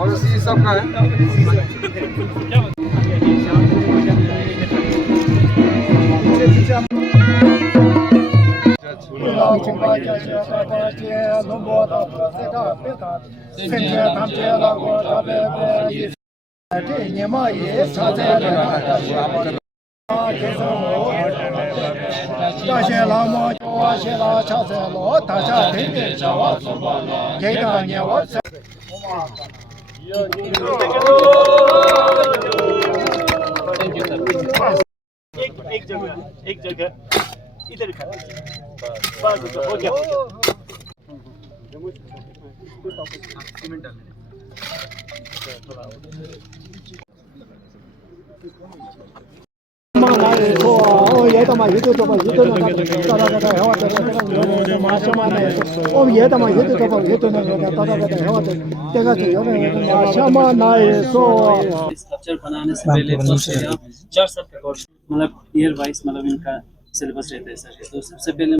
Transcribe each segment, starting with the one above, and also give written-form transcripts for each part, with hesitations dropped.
और सी सब का है। एक जगह इधर खड़ा बस हो गया सीमेंट डालने स्ट्रक्चर बनाने से पहले 4 साल का कोर्स मतलब ईयर वाइज मतलब इनका सिलेबस रहता है सर। तो सबसे पहले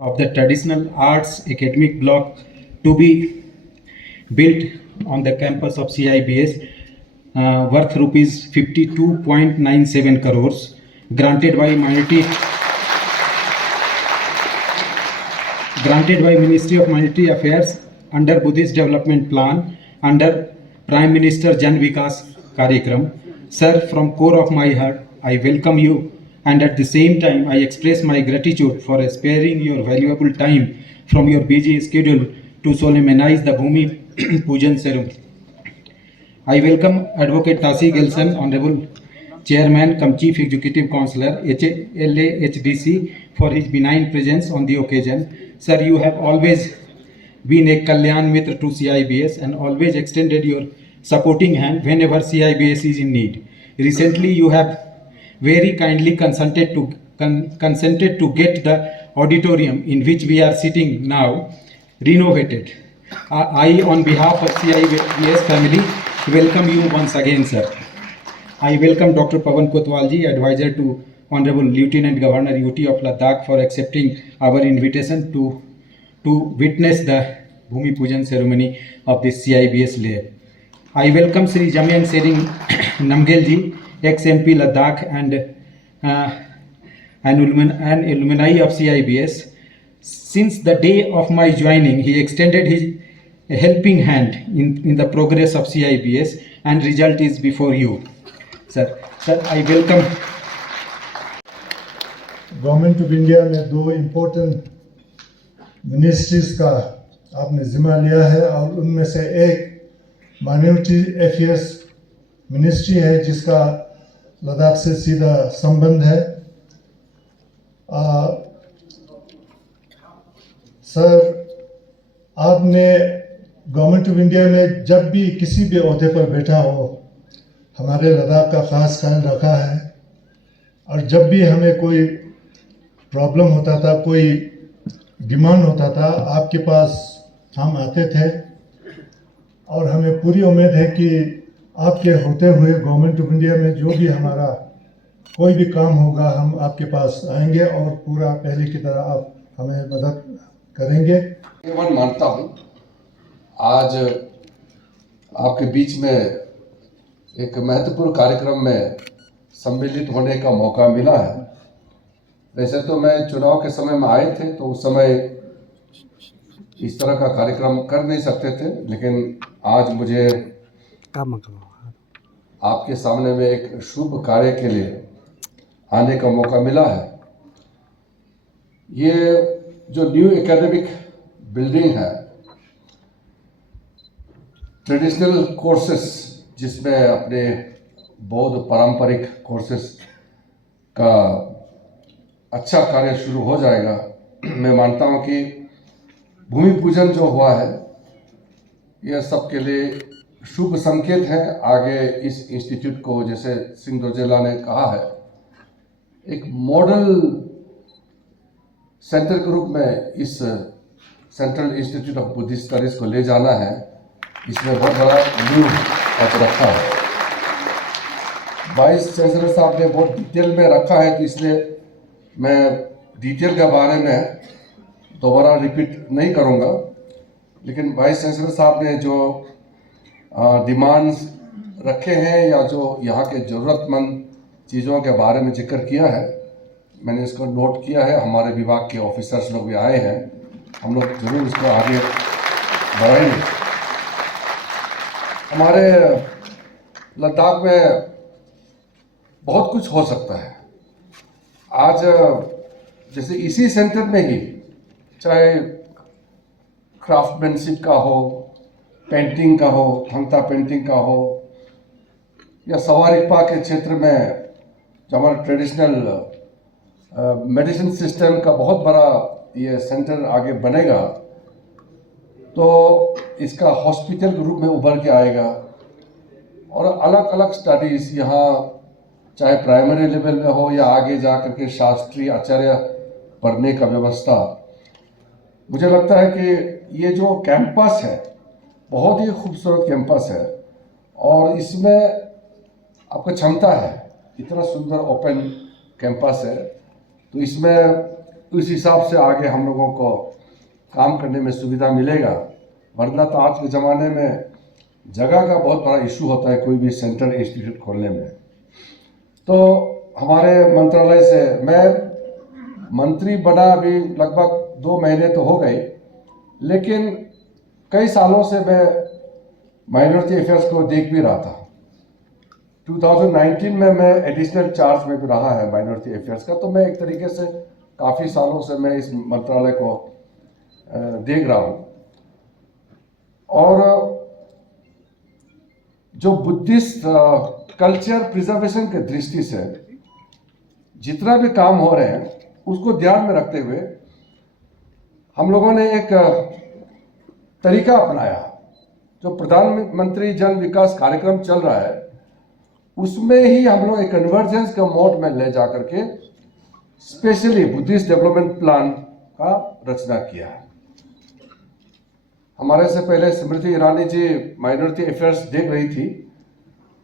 of the traditional arts academic block to be built on the campus of CIBS worth rupees 52.97 crores granted by Ministry of Minority Affairs under Buddhist Development Plan under Prime Minister Jan Vikas Karyakram. Sir, from core of my heart, I welcome you, and at the same time I express my gratitude for sparing your valuable time from your busy schedule to solemnize the Bhumi Pujan ceremony. I welcome Advocate Tasi Gelson, Honorable Chairman cum Chief Executive Councillor HLA-HDC for his benign presence on the occasion. Sir, you have always been a Kalyan Mitra to CIBS and always extended your supporting hand whenever CIBS is in need. Recently, you have very kindly consented to get the auditorium in which we are sitting now renovated. I, on behalf of CIBS family, welcome you once again, sir. I welcome Dr. Pawan Kotwalji, advisor to Honorable Lieutenant Governor UT of Ladakh, for accepting our invitation to witness the Bhumi Pujan ceremony of this CIBS lab. I welcome Sri Jamian Sering Namgelji, ex-MP Ladakh and an alumni of CIBS. Since the day of my joining, he extended his helping hand in the progress of CIBS, and result is before you. Sir, I welcome. Government of India में 2 important ministries का आपने जिम्मा लिया है, और उनमें से एक माइनॉरिटी अफेयर्स मिनिस्ट्री है जिसका लद्दाख से सीधा संबंध है। सर, आपने गवर्नमेंट ऑफ इंडिया में जब भी किसी भी ओहदे पर बैठा हो, हमारे लद्दाख का खास ख्याल रखा है, और जब भी हमें कोई प्रॉब्लम होता था, कोई डिमांड होता था, आपके पास हम आते थे, और हमें पूरी उम्मीद है कि आपके होते हुए गवर्नमेंट ऑफ इंडिया में जो भी हमारा कोई भी काम होगा, हम आपके पास आएंगे और पूरा पहले की तरह आप हमें मदद करेंगे। केवल मानता हूँ आज आपके बीच में एक महत्वपूर्ण कार्यक्रम में सम्मिलित होने का मौका मिला है। वैसे तो मैं चुनाव के समय में आए थे तो उस समय इस तरह का कार्यक्रम कर नहीं सकते थे, लेकिन आज मुझे आपके सामने में एक शुभ कार्य के लिए आने का मौका मिला है। ये जो न्यू एकेडमिक बिल्डिंग है, ट्रेडिशनल कोर्सेस जिसमें अपने बौद्ध पारंपरिक कोर्सेस का अच्छा कार्य शुरू हो जाएगा। मैं मानता हूं कि भूमि पूजन जो हुआ है यह सबके लिए शुभ संकेत है। आगे इस इंस्टीट्यूट को, जैसे सिंह दोजेला ने कहा है, एक मॉडल सेंटर के रूप में इस central institute of Buddhist studies को ले जाना है। इसमें बहुत बड़ा न्यू रखा है। वाइस चांसलर साहब ने बहुत डिटेल में रखा है, तो इसलिए मैं डिटेल के बारे में दोबारा रिपीट नहीं करूंगा। लेकिन वाइस चांसलर साहब ने जो डिमांड्स रखे हैं या जो यहाँ के ज़रूरतमंद चीज़ों के बारे में जिक्र किया है, मैंने इसको नोट किया है। हमारे विभाग के ऑफिसर्स लोग भी आए हैं, हम लोग जरूर इसको आगे बढ़ाएंगे। हमारे लद्दाख में बहुत कुछ हो सकता है। आज जैसे इसी सेंटर में ही चाहे क्राफ्टमैनशिप का हो, पेंटिंग का हो, थंगता पेंटिंग का हो, या सवारिकपा के क्षेत्र में जो हमारा ट्रेडिशनल मेडिसिन सिस्टम का बहुत बड़ा ये सेंटर आगे बनेगा, तो इसका हॉस्पिटल के रूप में उभर के आएगा। और अलग अलग स्टडीज़ यहाँ चाहे प्राइमरी लेवल में हो या आगे जा करके शास्त्रीय आचार्य पढ़ने का व्यवस्था, मुझे लगता है कि ये जो कैंपस है बहुत ही खूबसूरत कैंपस है और इसमें आपका क्षमता है। इतना सुंदर ओपन कैंपस है, तो इसमें उस हिसाब से आगे हम लोगों को काम करने में सुविधा मिलेगा। वरना तो आज के ज़माने में जगह का बहुत बड़ा इशू होता है कोई भी सेंट्रल इंस्टीट्यूट खोलने में। तो हमारे मंत्रालय से, मैं मंत्री बना अभी लगभग 2 महीने तो हो गए, लेकिन कई सालों से मैं माइनॉरिटी अफेयर्स को देख भी रहा था। 2019 में मैं एडिशनल चार्ज में भी रहा है माइनॉरिटी अफेयर्स का, तो मैं एक तरीके से काफ़ी सालों से मैं इस मंत्रालय को देख रहा हूँ। और जो बुद्धिस्ट कल्चर प्रिजर्वेशन के दृष्टि से जितना भी काम हो रहे हैं उसको ध्यान में रखते हुए हम लोगों ने एक तरीका अपनाया। जो प्रधानमंत्री जन विकास कार्यक्रम चल रहा है उसमें ही हम लोग एक कन्वर्जेंस का मोड में ले जा करके स्पेशली बुद्धिस्ट डेवलपमेंट प्लान का रचना किया है। हमारे से पहले स्मृति ईरानी जी माइनॉरिटी अफेयर्स देख रही थी,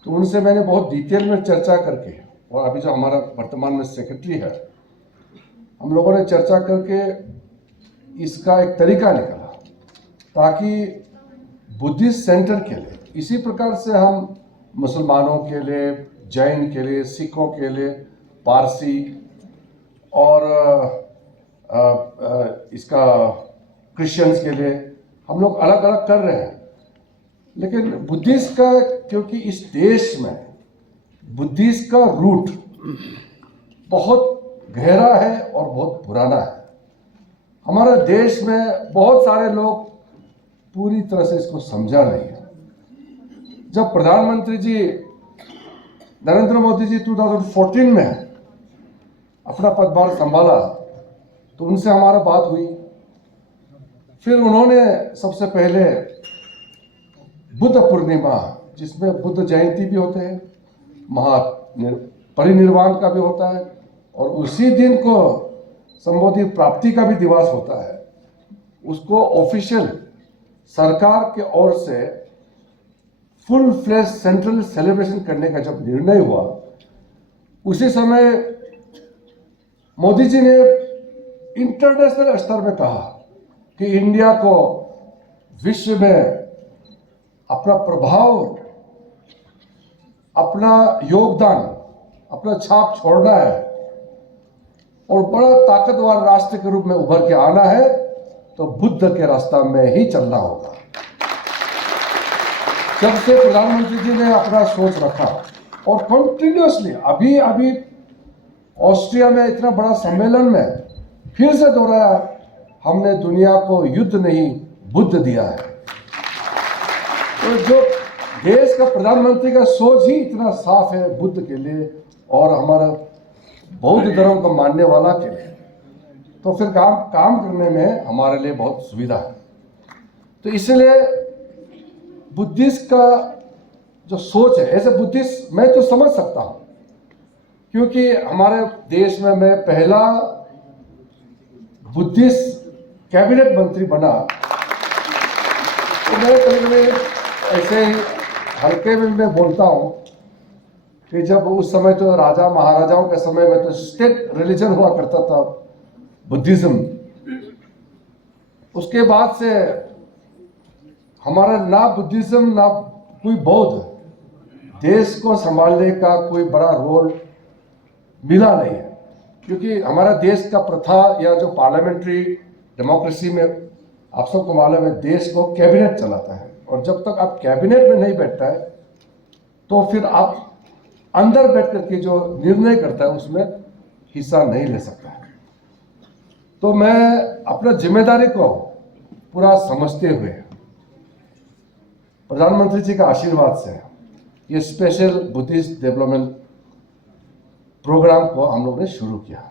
तो उनसे मैंने बहुत डिटेल में चर्चा करके, और अभी जो हमारा वर्तमान में सेक्रेटरी है, हम लोगों ने चर्चा करके इसका एक तरीका निकाला ताकि बुद्धिस्ट सेंटर के लिए, इसी प्रकार से हम मुसलमानों के लिए, जैन के लिए, सिखों के लिए, पारसी और इसका क्रिश्चियंस के लिए हम लोग अलग अलग कर रहे हैं। लेकिन बुद्धिस्ट का, क्योंकि इस देश में बुद्धिस्ट का रूट बहुत गहरा है और बहुत पुराना है। हमारे देश में बहुत सारे लोग पूरी तरह से इसको समझा नहीं है। जब प्रधानमंत्री जी नरेंद्र मोदी जी 2014 में अपना पदभार संभाला तो उनसे हमारा बात हुई। फिर उन्होंने सबसे पहले बुद्ध पूर्णिमा, जिसमें बुद्ध जयंती भी होते हैं, परिनिर्वाण का भी होता है, और उसी दिन को संबोधि प्राप्ति का भी दिवस होता है, उसको ऑफिशियल सरकार के ओर से फुल फ्लेश सेंट्रल सेलिब्रेशन करने का जब निर्णय हुआ, उसी समय मोदी जी ने इंटरनेशनल स्तर में कहा कि इंडिया को विश्व में अपना प्रभाव, अपना योगदान, अपना छाप छोड़ना है। और बड़ा ताकतवर राष्ट्र के रूप में उभर के आना है तो बुद्ध के रास्ता में ही चलना होगा। जब से प्रधानमंत्री जी ने अपना सोच रखा और कंटिन्यूअसली अभी ऑस्ट्रिया में इतना बड़ा सम्मेलन में फिर से दोहराया, हमने दुनिया को युद्ध नहीं बुद्ध दिया है। तो जो देश का प्रधानमंत्री का सोच ही इतना साफ है बुद्ध के लिए और हमारा बौद्ध धर्म को मानने वाला के लिए, तो फिर काम करने में हमारे लिए बहुत सुविधा है। तो इसलिए बुद्धिस्ट का जो सोच है, ऐसे बुद्धिस्ट मैं तो समझ सकता हूँ, क्योंकि हमारे देश में मैं पहला बुद्धिस्ट कैबिनेट मंत्री बना। तो मैं कभी ऐसे ही हल्के में मैं बोलता हूँ कि जब उस समय तो राजा महाराजाओं के समय में तो स्टेट रिलीजन हुआ करता था बुद्धिज्म, उसके बाद से हमारा ना बुद्धिज्म ना कोई बौद्ध देश को संभालने का कोई बड़ा रोल मिला नहीं है, क्योंकि हमारा देश का प्रथा या जो पार्लियामेंट्री डेमोक्रेसी में आप सबको मालूम है देश को कैबिनेट चलाता है, और जब तक आप कैबिनेट में नहीं बैठता है तो फिर आप अंदर बैठ करके जो निर्णय करता है उसमें हिस्सा नहीं ले सकता है। तो मैं अपना जिम्मेदारी को पूरा समझते हुए प्रधानमंत्री जी का आशीर्वाद से ये स्पेशल बुद्धिस्ट डेवलपमेंट प्रोग्राम को हम लोग ने शुरू किया।